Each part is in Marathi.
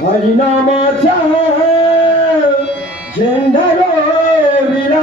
हरिनामाचा झेंडा रोविला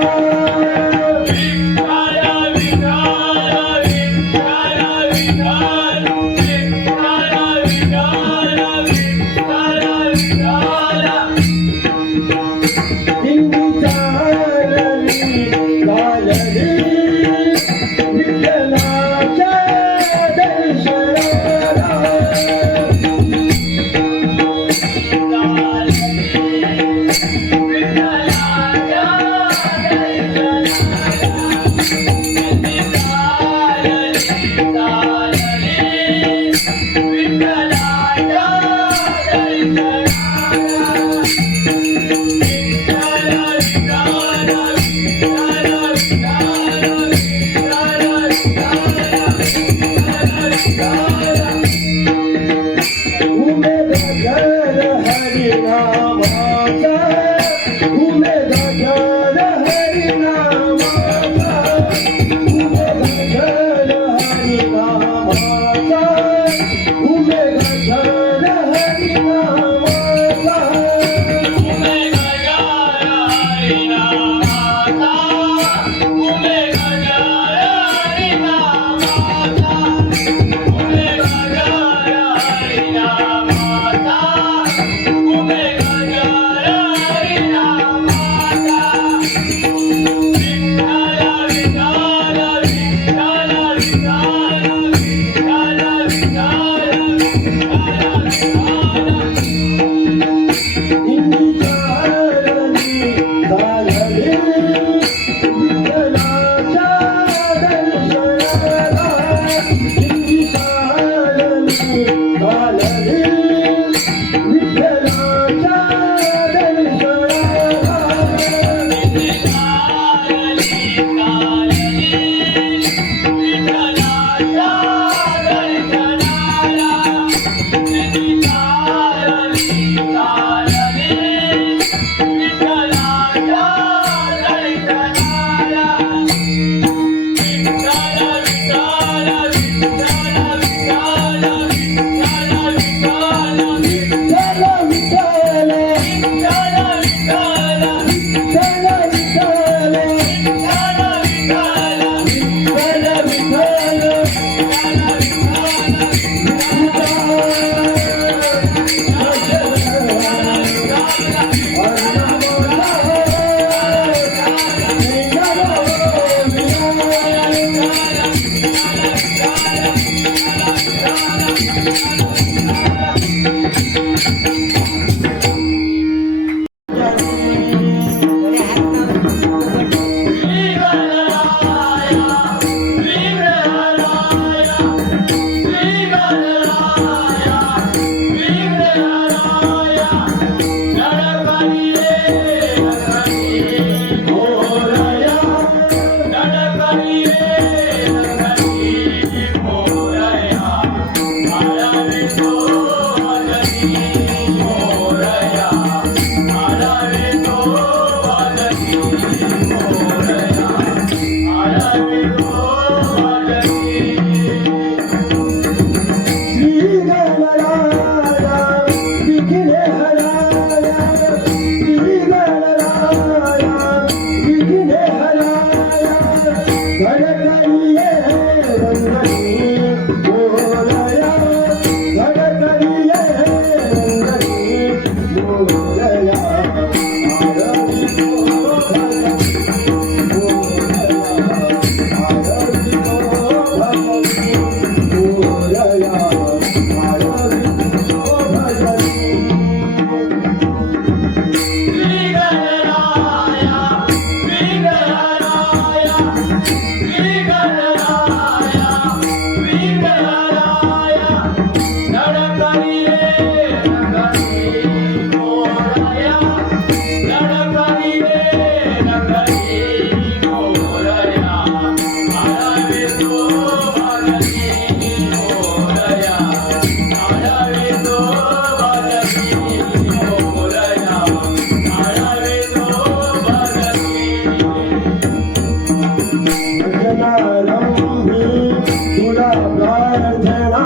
तुला प्रार्थना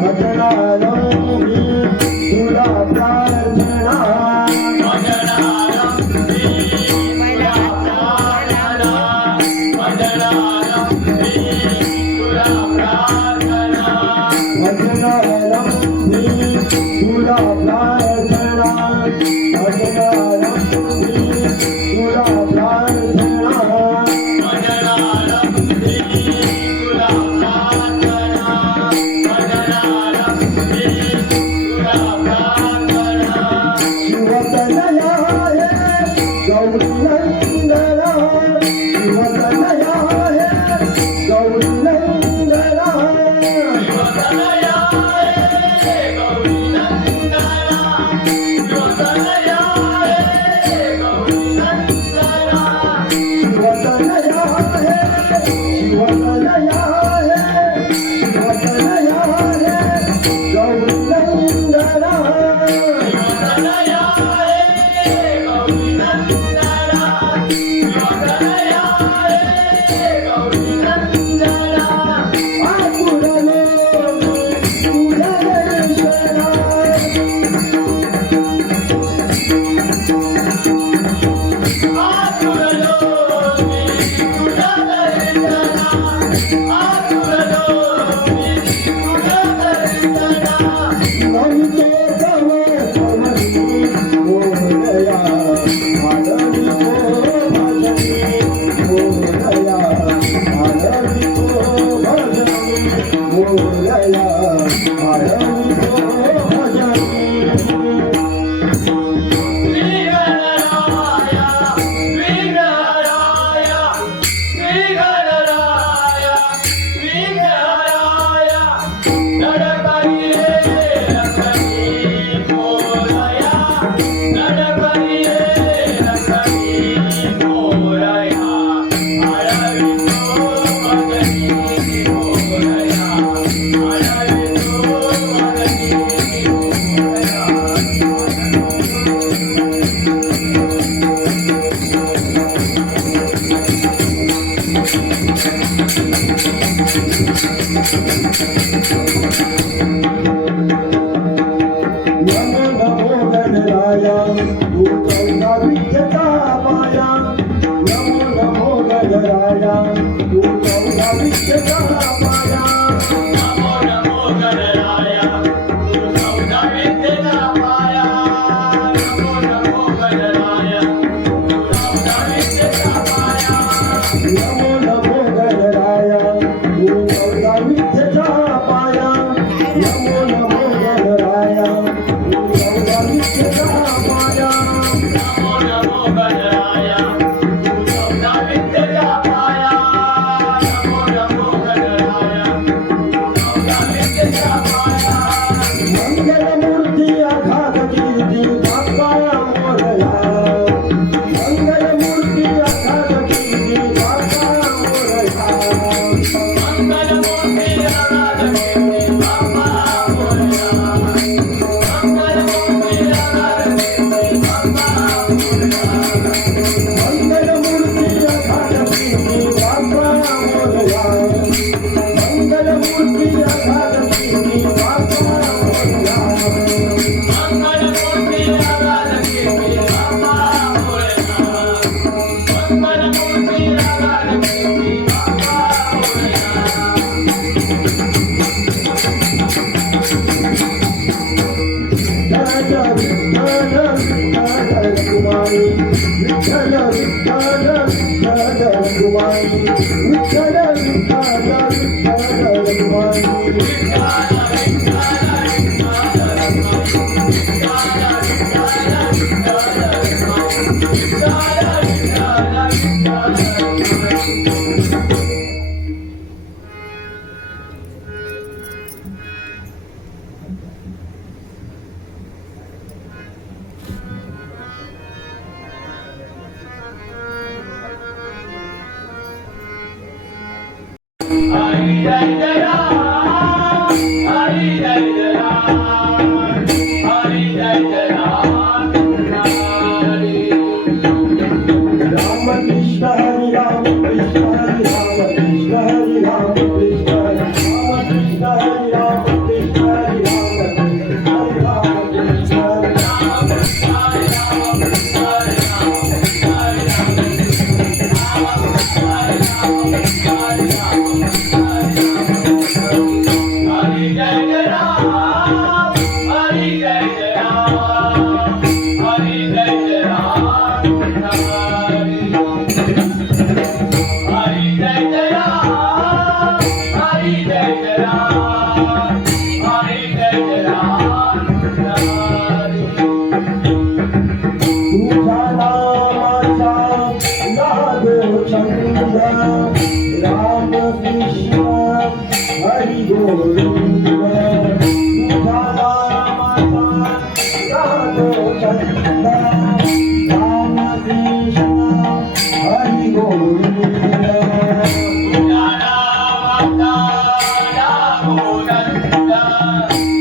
भजनाला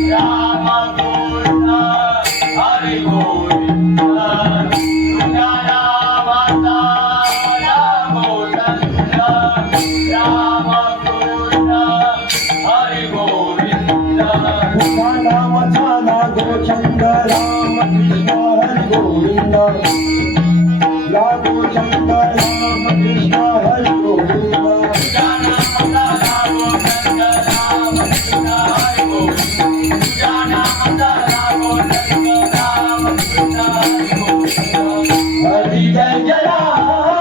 Rama छंद राम कृष्ण हरि गोविंद लागो छंद राम कृष्ण हरि गोविंद हरि जय जय राम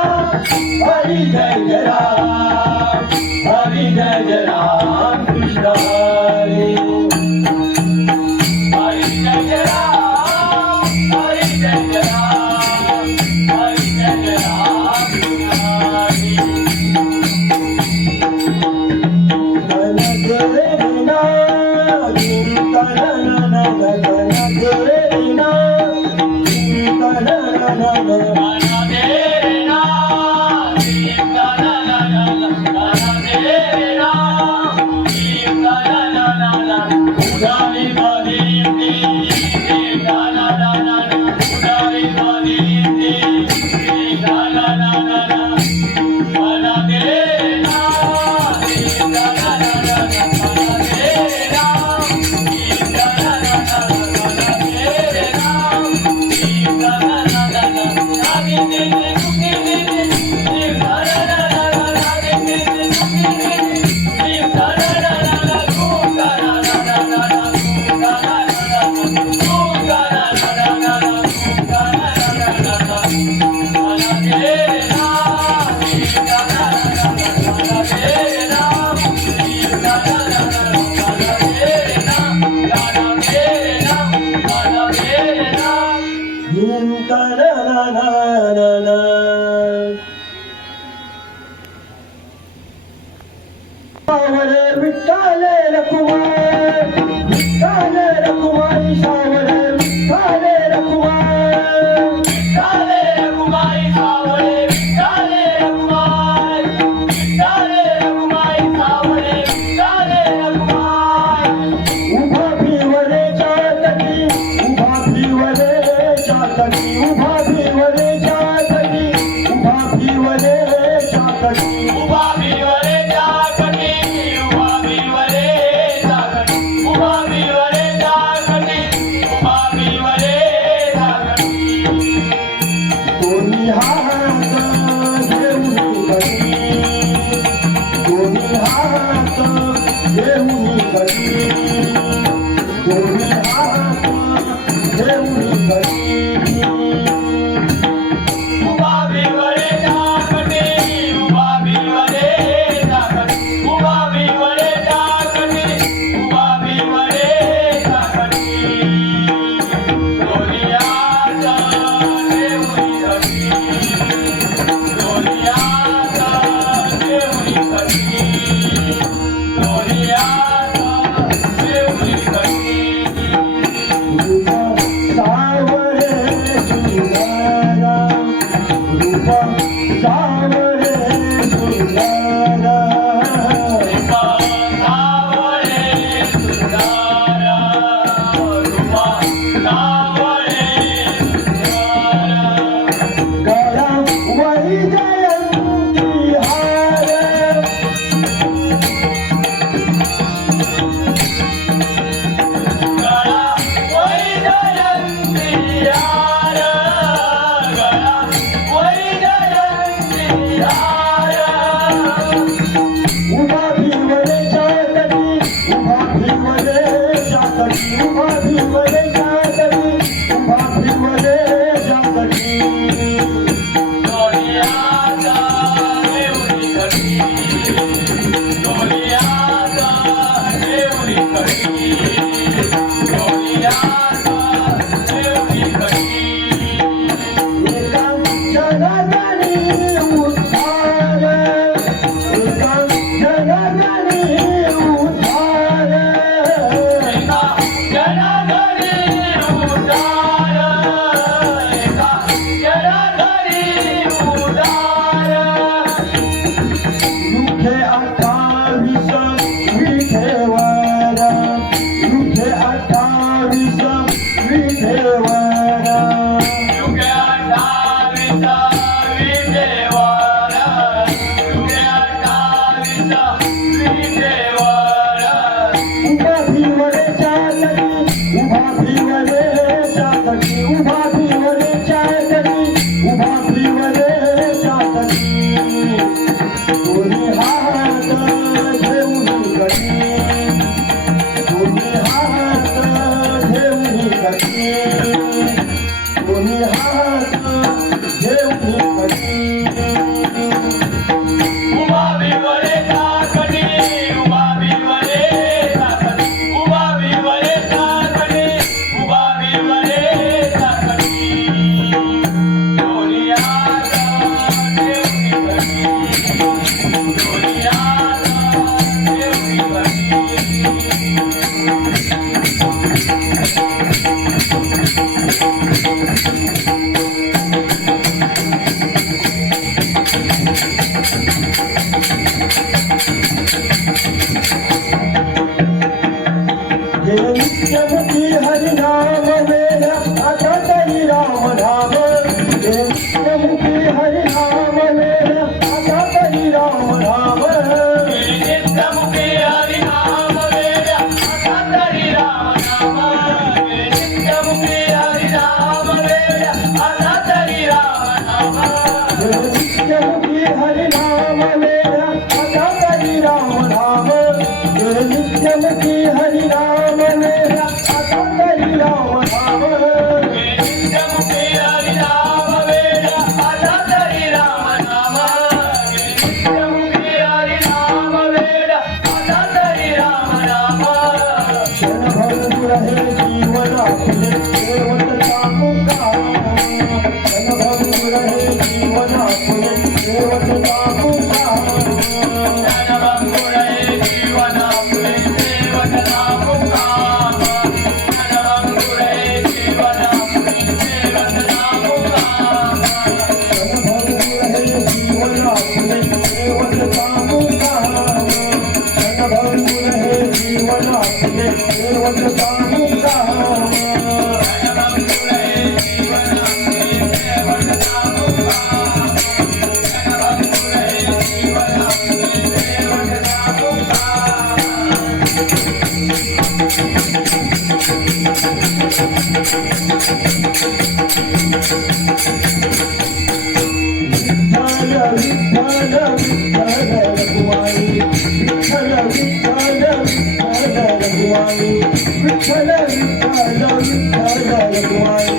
हरि जय जय राम हरि जय जय राम कृष्ण हरि सावरे विठ्ठले रखुमाई विठ्ठले रखुमाई सावरे विठ्ठले रखुमाई विठ्ठले रखुमाई सावरे विठ्ठले रखुमाई विठ्ठले रखुमाई सावरे विठ्ठले रखुमाई उभा भिवरे जातकी उभा भिवरे जातकी उभा भिवरे जातकी उभा भिवरे जातकी उभा भिवरे विठेवर उभा भिवरे चातकी उभा भिवरे चातकी उभा भिवरे चातकी दोन्ही हात घेऊन गती दोन्ही हात घेऊन गती दोन्ही हात घेऊन गती उभा भिवरे चातकी उभा भिवरे चातकी उभा भिवरे चातकी उभा भिवरे चातकी दोन्ही हात घेऊन गती दोन्ही हात घेऊन नित्यमुखी हरिनाम वेद आता तरी राम नाम नित्यमुखी हरिनाम वेद आता तरी राम नाम नित्यमुखी हरिनाम वेद आता तरी राम नाम नित्यमुखी हरिनाम वेद आता तरी राम नाम नित्यमुखी हरिनाम वेद आता तरी राम नाम नित्यमुखी हरिनाम वेद आता तरी राम नाम नित्यमुखी हरिनाम वेद आता तरी राम नाम नित्यमुखी हरिनाम वेद आता तरी राम नाम क्षणभर रहे जीवन आपले देवत तामू काम क्षणभर रहे जीवन आपले देवत तामू काम क्षणभर रहे जीवन आपले देवत तामू काम क्षणभर रहे जीवन आपले देवत तामू काम क्षणभर रहे जीवन आपले देवत तामू काम क्षणभर रहे जीवन आपले देवत तामू काम क्षणभर रहे जीवन आपले देवत तामू काम क्षणभर रहे जीवन आपले देवत तामू काम विठ्ठल विठ्ठल विठ्ठल रघुवाई विठ्ठल विठ्ठल विठ्ठल रघुवाई विठ्ठल विठ्ठल विठ्ठल रघुवाई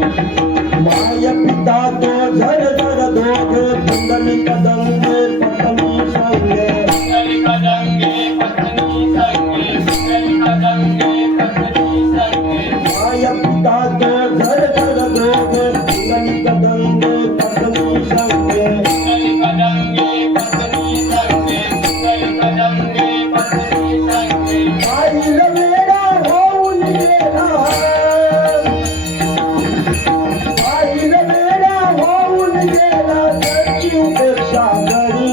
माय पिता तो झर झर दोघ कुंडली कदंगे पत्नी संगे कुंडली कदंगे पत्नी संगे कुंडली कदंगे पत्नी संगे माय पिता तो झर झर दोघ कुंडली कदंगे पत्नी संगे कुंडली कदंगे पत्नी संगे कुंडली कदंगे पत्नी संगे आईला वेडा होऊन गेला आईला वेडा होऊन गेला त्याची उपेक्षा करी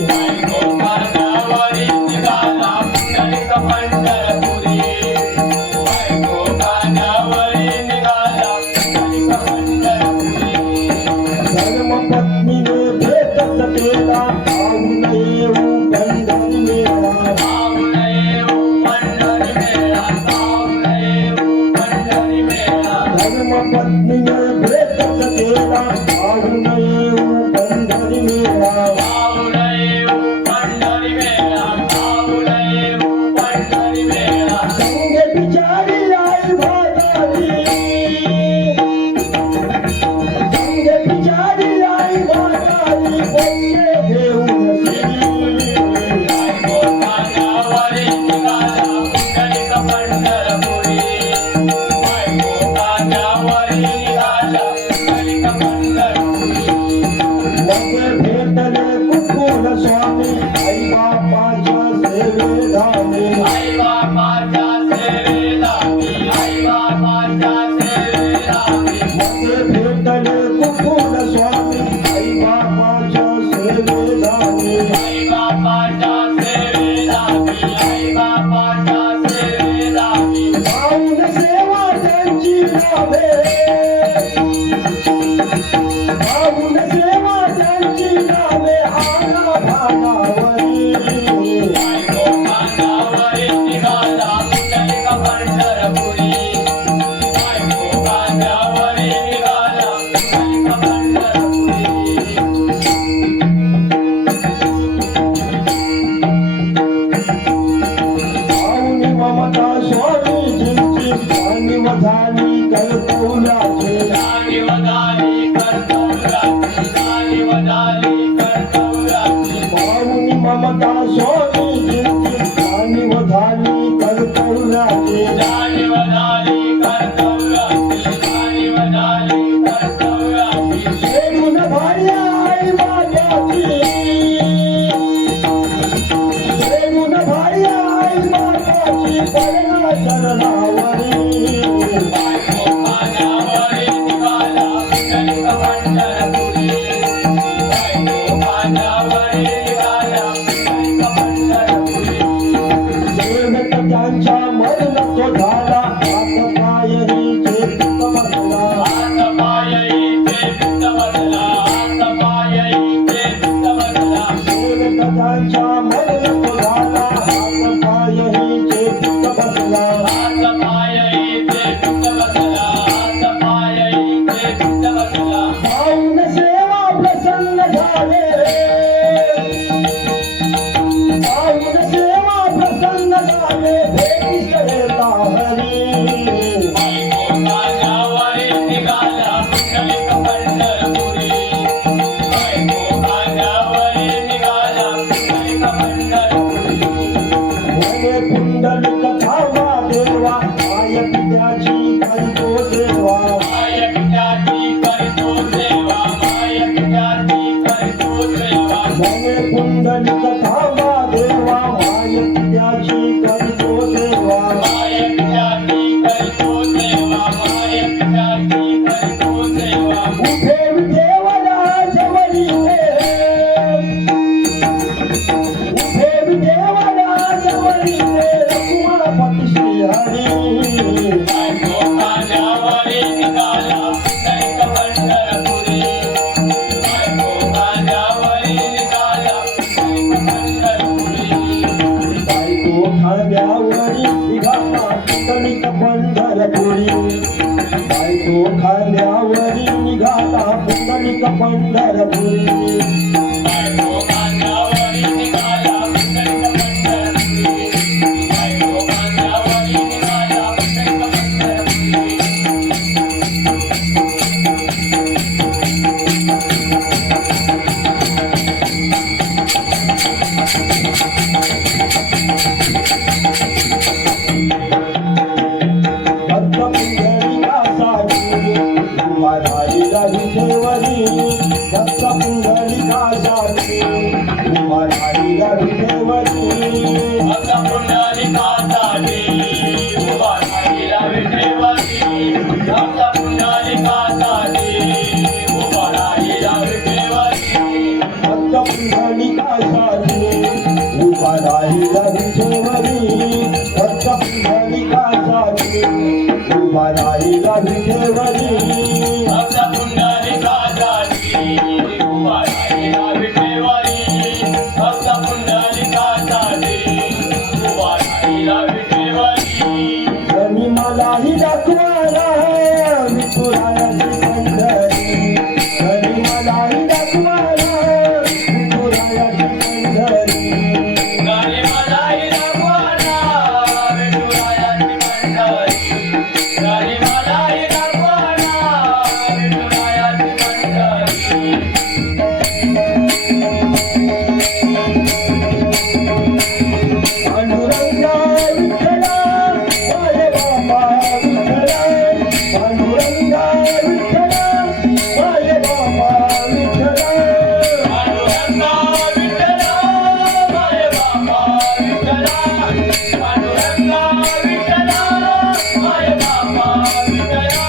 बायको कानावरी निघाला पुंडलिक पंढरपुरी बायको कानावरी निघाला पुंडलिक पंढरपुरी धर्मपत्नीने भेटच केला पाहून येऊ पंढरी मेळा पाहून येऊ पंढरी मेळा पाहून येऊ पंढरी मेळा धर्मपत्नीने भेटच केला पाहून येऊ पंढरी मेळा पाहून येऊ पंढरी मेळा पाहून येऊ पंढरी मेळा पाहून सेवा त्यांची नावे आला भागावरी भागावरी निघाला पुंडलिक पंढरपुरी भागावरी निघाला पुंडलिक पंढरपुरी पाहुणी ममता स्वामीजींची जाणीव झाली कर्तव्याची जाणीव झाली कर्तव्याची जाणीव झाली कर्तव्याची पाहुणी ममता स्वामीजींची जाणीव झाली कर्तव्याची जाणीव झाली कर्तव्याची जाणीव झाली कर्तव्याची शेरून भार्या आई माझ्याची शेरून भार्या आई माझ्याची पडला चरणावरी भागावरी निघाला पुंडलिक पंढरपुरी भागावरी निघाला पुंडलिक पंढरपुरी सेवक त्यांच्या मरण तो झाला हात पायही चेत बसला हात पायही चेत बसला हात पायही चेत बसला सेवक त्यांच्या मरण तो झाला हात पायही चेत बसला हात पायही चेत बसला हात पायही चेत बसला पाहुण सेवा प्रसन्न झाले पाहुण सेवा प्रसन्न झाले भेटी सहेता हरी भागावरी निघाला पुंडलिक पंढरपुरी भागावरी निघाला पुंडलिक पंढरपुरी म्हणे पुंडलिक थांबा देवा माय पित्याची करतो सेवा माय पित्याची करतो सेवा माय पित्याची करतो सेवा म्हणे पुंडलिक थांबा देवा माय पित्याची करतो सेवा माय पित्याची करतो सेवा माय पित्याची करतो सेवा उठे देवला जवळी उठे देवला जवळी रघुपती श्री हरी भागावरी निघाला पुंडलिक पंढरपुरी भागावरी निघाला पुंडलिक पंढरपुरी बायको खांद्यावरी निघाला पुंडलिक पंढरपुरी बायको खांद्यावरी निघाला पुंडलिक पंढरपुरी बायको खांद्यावरी निघाला पुंडलिक पंढरपुरी बायको खांद्यावरी निघाला पुंडलिक पंढरपुरी भक्त पुंडलिकासाठी उभा राहिला विठेवरी भक्त पुंडलिकासाठी उभा राहिला विठेवरी भक्त पुंडलिकासाठी उभा राहिला विठेवरी भक्त पुंडलिकासाठी उभा राहिला विठेवरी भक्त पुंडलिकासाठी उभा राहिला विठेवरी भक्त पुंडलिकासाठी उभा राहिला विठेवरी भक्त पुंडलिकासाठी उभा राहिला विठेवरी भक्त पुंडलिकासाठी उभा राहिला विठेवरी आणि मलाही दाखवायला विठुरायाची पंढरी आणि मलाही दाखवायला विठुरायाची पंढरी गाणी मलाही दाखवाना विठुरायाची पंढरी गाणी मलाही दाखवाना विठुरायाची पंढरी पांडुरंगा विठ्ठला माझे बाबा विठ्ठला पांडुरंगा विठ्ठला माझे बाबा विठ्ठला पांडुरंगा विठ्ठला माझे बाबा विठ्ठला पांडुरंगा विठ्ठला माझे बाबा विठ्ठला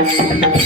Thank you.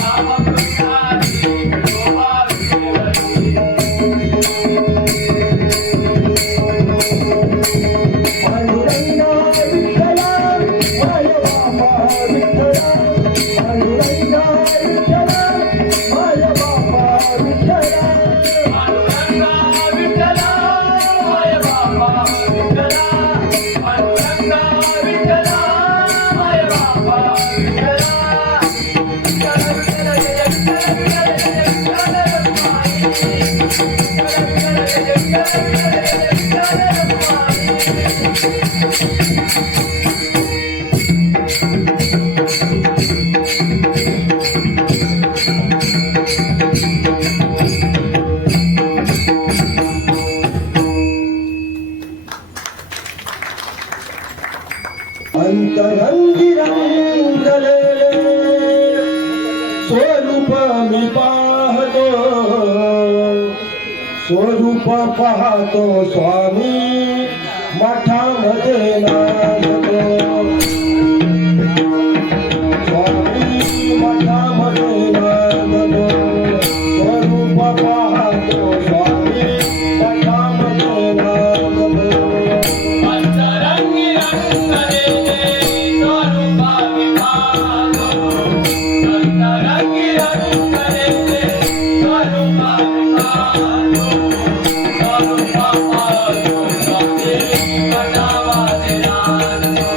रामकृष्णाची विठोबा विठेवरी. पांडुरंगा विठ्ठला माय बापा विठ्ठला पांडुरंगा विठ्ठला माय बापा विठ्ठला पांडुरंगा विठ्ठला माय बापा विठ्ठला. पांडुरंगा विठ्ठला माय बापा विठ्ठला. विठ्ठल विठ्ठल जय जय विठ्ठल विठ्ठल जय जय विठ्ठल रखुमाई. विठ्ठल विठ्ठल जय जय विठ्ठल विठ्ठल जय जय विठ्ठल रखुमाई. अंतरंगी रंगलेले स्वरूप मी पाहतो स्वरूप पाहतो स्वामी मठामध्ये नांदतो स्वामी मठामध्ये नांदतो स्वरूप पाहतो स्वामी मठामध्ये नांदतो अंतरंगी रंगलेले स्वरूपा विभागो. अंतरंगी रंगलेले स्वरूपा विभागो. स्वरूपा पाहतो स्वामी मठामध्ये नांदतो.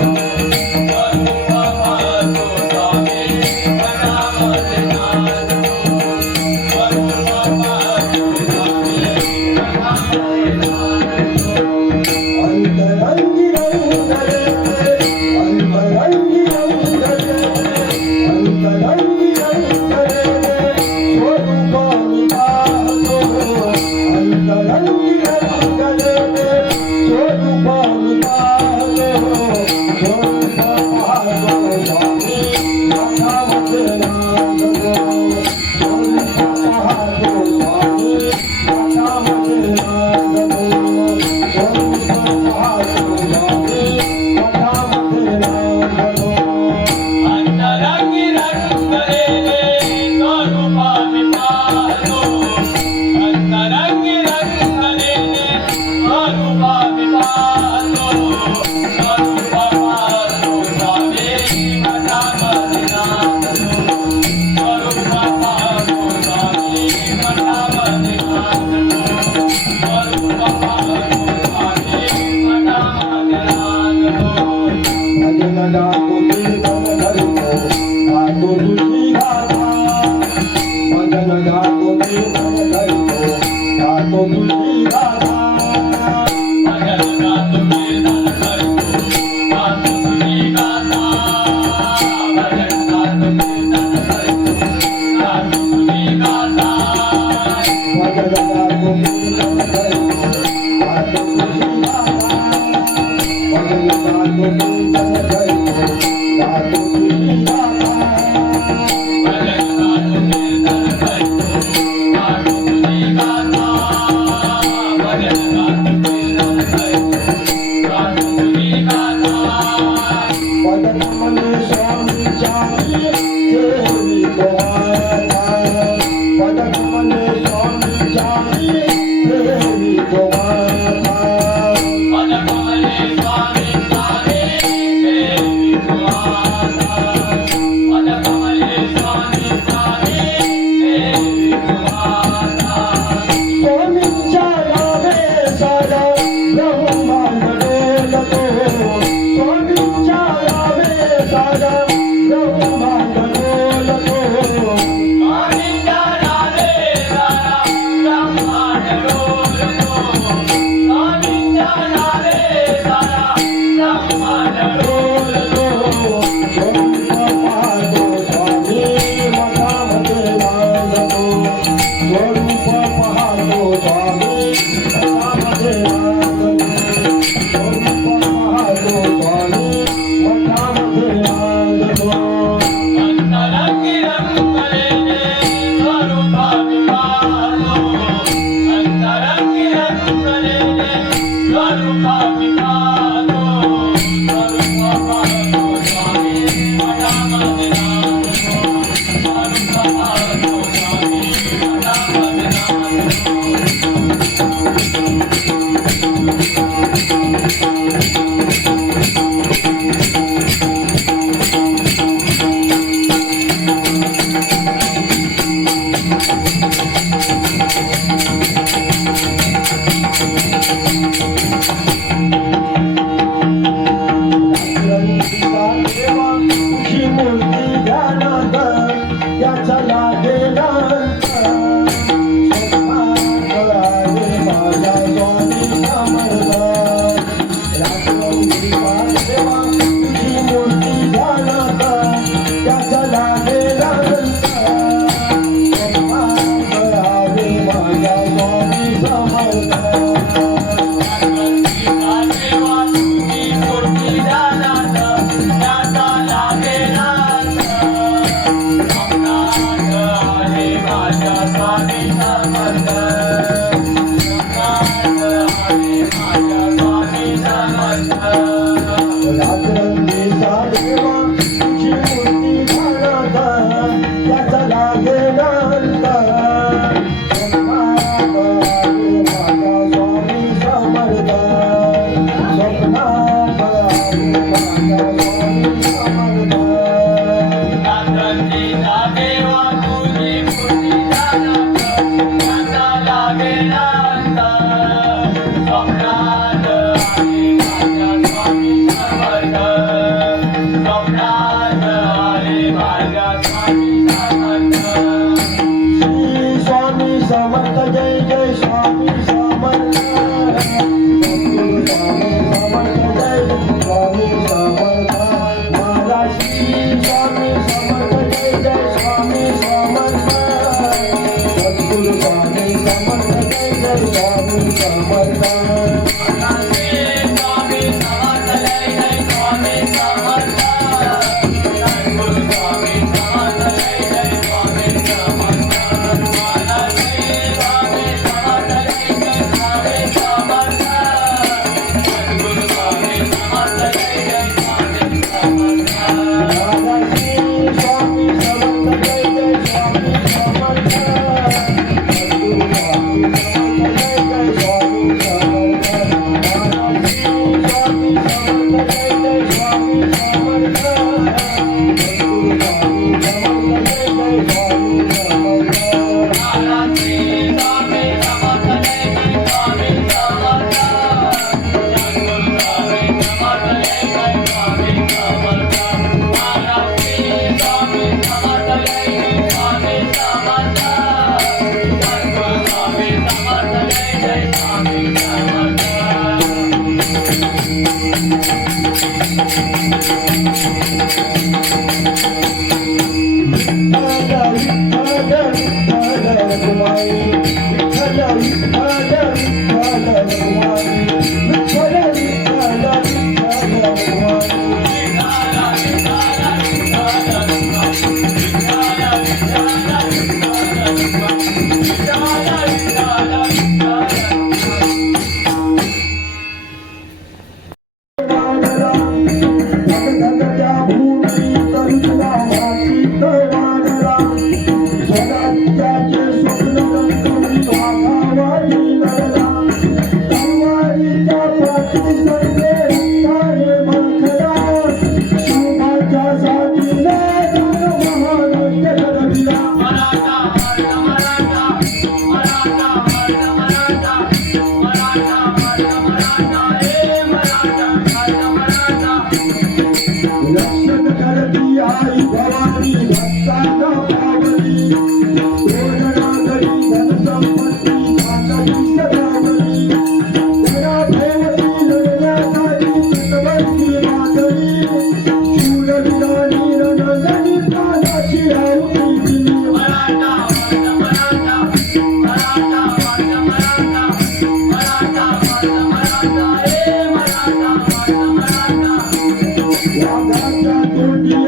तुझी मूर्ती ध्यानात त्याचा लागेला माझ्या स्वामी समर्थ देवा तुझी मूर्ती ध्यानात त्याचा लागेला माझ्या स्वामी समर्थ समर्थ जय जय स्वामी समर्थ समर्थ जय स्वामी समर्थ महाराज स्वामी समर्थ जय जय स्वामी समर्थ सद्गुरु स्वामी समर्थ जय जय स्वामी समर्थ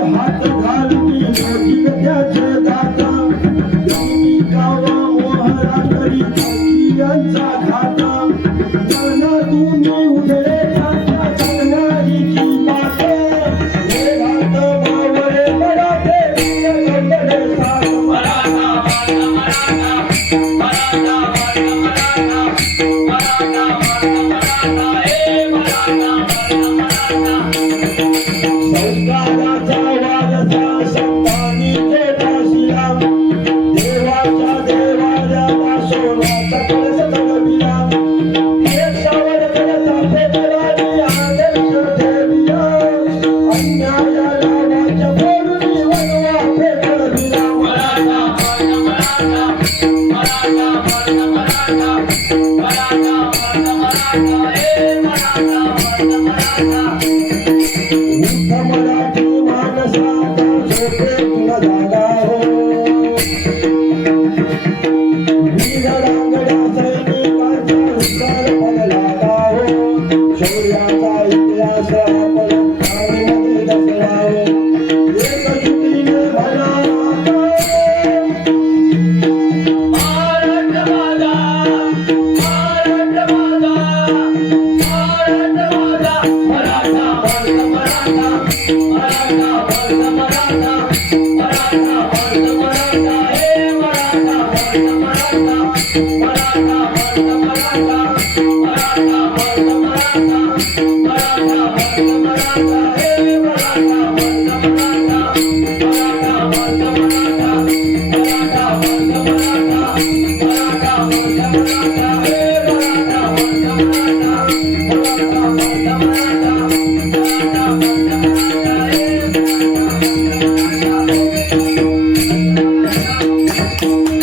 हात घालून त्याचे दाता विठ्ठला